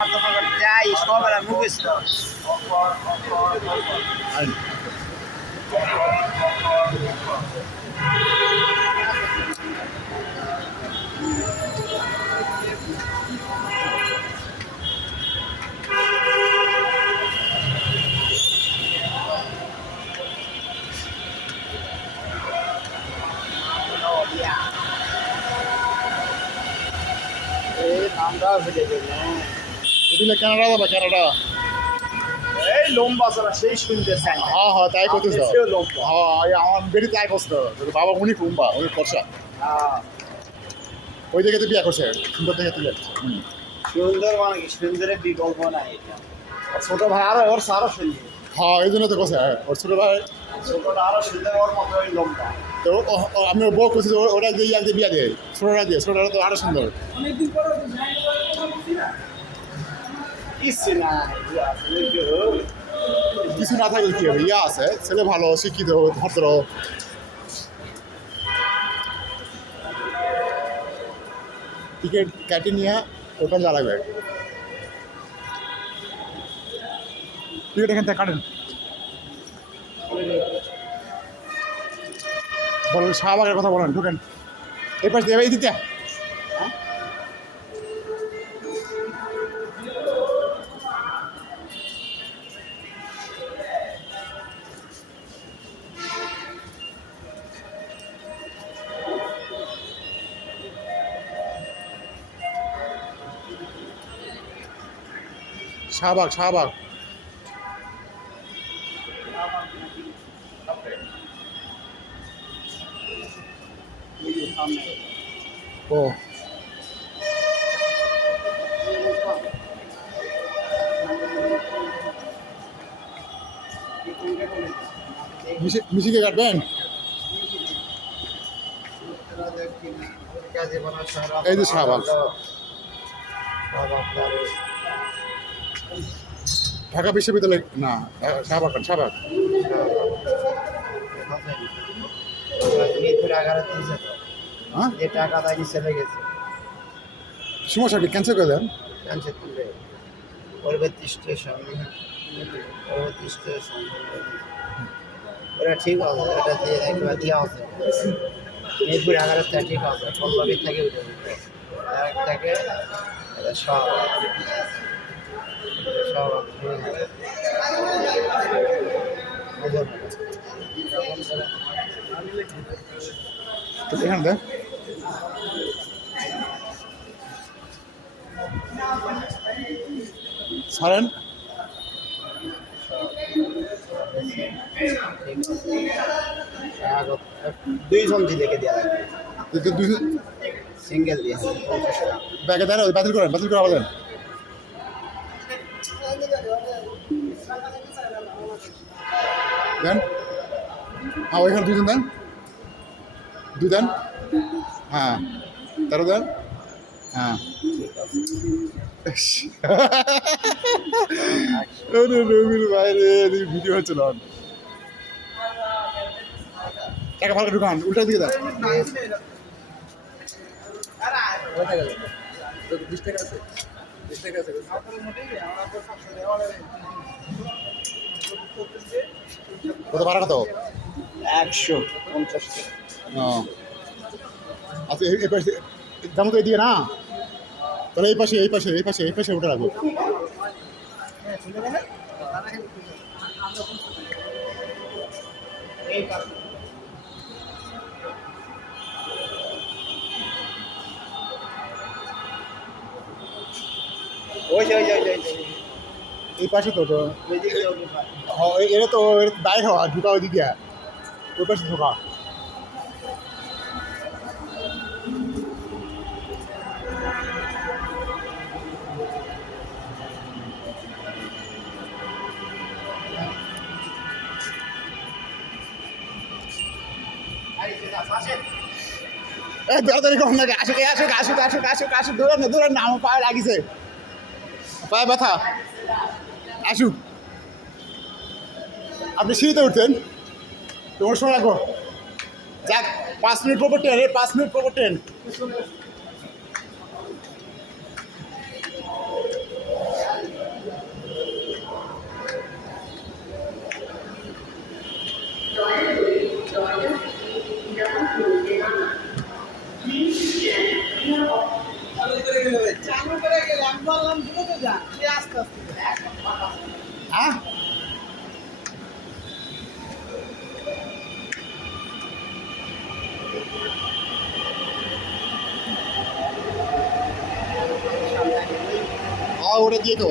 যাই সকালে মুখস্থ নামটা ভুলে গেলাম। এদিকে কানাডা যাবে কানাডা। এই লম্বা চলা সেই শুনতে চাই। হ্যাঁ হ্যাঁ তাই করতেছ। লম্বা হ্যাঁ আমার বেরি তাই করছে বাবা উনি লম্বা উনি খরচা ওই দিকে তো বিয়ে করছে সুন্দর দেখে তুলে সুন্দর মানে কি সুন্দরের বিকল্প নাই এটা। ছোট ভাই আরো ওর আরো সুন্দর। হ্যাঁ এই জন্য তো করছে ওর ছোট ভাই ছোটটা আরো সুন্দর ওর মতো ওই লম্বা। তো আমি বউ করছি ওরা দিয়ে ইয়াকে বিয়ে দেয় ছোটরা দিয়ে ছোটরা তো আরো সুন্দর। কিছু না কিছু না থাকলে কি হবে ইয়া আছে ছেলে ভালো শিক্ষিত ভদ্র টিকিট কেটে নিয়ে ওখানে যা লাগবে টিকিট এখান থেকে কাটেন বলেন শাহবাগের কথা বলেন ঢুকেন এই পাশ দিয়ে এই দিতে শাহবাগ শাহবাগ ও মিশিকে কাটবেন এই যে শাহবাগ ঢাকা বিশ্ববিদ্যালয় না শাহবাগ শাহবাগ মিরপুর 11 হ্যাঁ যে টাকা তাই চলে গেছে সমস্যা কি ক্যান্সেল করে দেন ক্যান্সেল করলে পরবর্তী স্টেশন ওরা ঠিক আছে এটা দিয়ে একবার দেওয়া আছে মিরপুর 11 ঠিক আছে পল্লবী থেকে উঠে এক থেকে সব সব এখানে দেখ ছাড়েন দুইজন দিলেকে দেওয়া লাগবে সিঙ্গেল দিয়ে ব্যাগে দেন বাতিল করেন বাতিল করে আবার দেন দেন হ্যাঁ ওইখানে দুজন দেন দুই দেন হ্যাঁ তেরো দেন হ্যাঁ রবির বাইরে ভিডিও হচ্ছিল টাকা ভালো ঢুকান উল্টা দিকে দেন 20 টাকা আছে 20 টাকা আছে কত ভাড়া কত 150 টাকা আচ্ছা এই পাশে দাম তো এদিকে না তাহলে এই পাশে এই পাশে এই পাশে এই পাশে উঠে রাখবো এই পাশে তো এরা তো বাইরে হওয়া ঢুকা ওই দিকে ওই পাশে ঢোকা তাড়াতাড়ি কম লাগে আসুক আসুক আসুক আসুক আসুক আসুক দূরে না আমার পায়ে লাগিছে পায়ে ব্যথা আসুক আপনি সিঁড়িতে উঠতেন তোমার সময় রাখো যাক 5 মিনিট পর ট্রেন 5 মিনিট পর ট্রেন বললাম দ্রুত যা সে আস্তে আস্তে হ্যাঁ ওটা দিয়ে তো